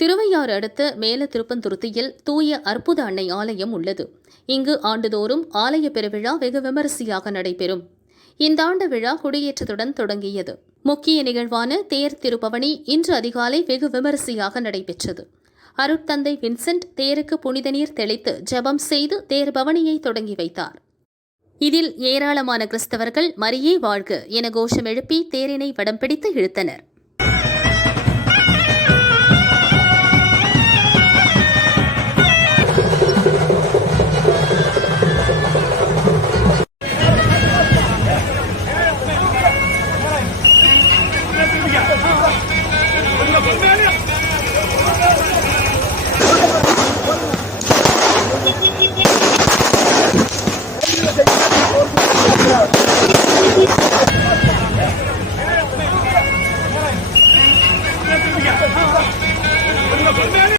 திருவையாறு அடுத்த மேல திருப்பந்துருத்தியில் தூய அற்புத அன்னை ஆலயம் உள்ளது. இங்கு ஆண்டுதோறும் ஆலய பெருவிழா வெகு விமரிசையாக நடைபெறும். இந்த ஆண்டு விழா கொடியேற்றத்துடன் தொடங்கியது. முக்கிய நிகழ்வான தேர் திருப்பவனி இன்று அதிகாலை வெகு விமரிசையாக நடைபெற்றது. அருட்தந்தை வின்சென்ட் தேருக்கு புனித நீர் தெளித்து ஜெபம் செய்து தேர் பவனியை தொடங்கி வைத்தார். இதில் ஏராளமான கிறிஸ்தவர்கள் மரியே வாழ்க என கோஷம் எழுப்பி தேரினை வடம் பிடித்து இழுத்தனர்.